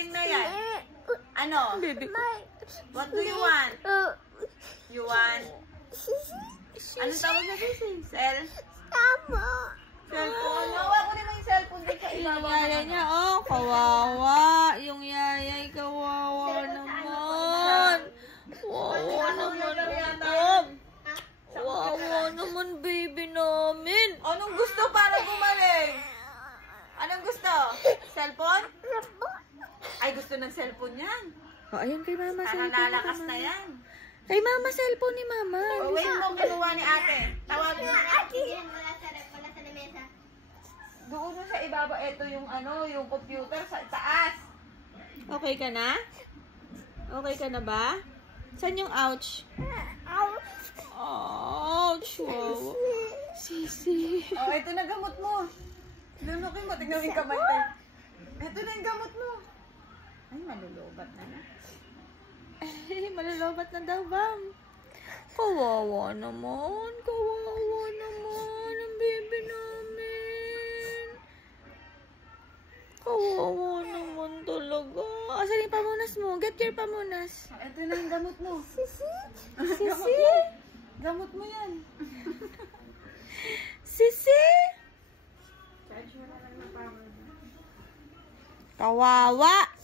feeling na yan? Ano? What do you want? You want? Ano tawag na sisi? Cellphone. Nawa ko naman yung cellphone din sa ibabaw. Yung yaya niya, oh, kawawa. Yung yayay, kawawa naman. Wawa naman, Bob. Wawa naman, baby namin. Anong gusto para gumaling? Anong gusto? Cellphone? Ay, gusto ng cellphone yan. Oh, ayun kay mama. Para nalakas na yan. Kay mama, cellphone ni mama. Oh, wait mo, kinuha ni ate. Tawagin mo. Wala sa lamesa. Doon mo sa ibaba, ito yung ano, yung computer sa taas. Okay ka na? Okay ka na ba? Saan yung ouch? Ouch! Wow. Sisi. Oh, ito na gamot mo. Lunukin mo, tingnan mo yung kamay tayo. Ito na yung gamot mo. Ay, malulubat na na. Malulubat na daw, bam. Kawawa naman. Kawawa naman ang baby namin. Kawawa naman talaga. Asan yung pamunas mo? Get your pamunas. Oh, ito na yung gamot mo. Sisi? Gamot mo yan. Sisi? Charge mo na lang ng power. Kawawa.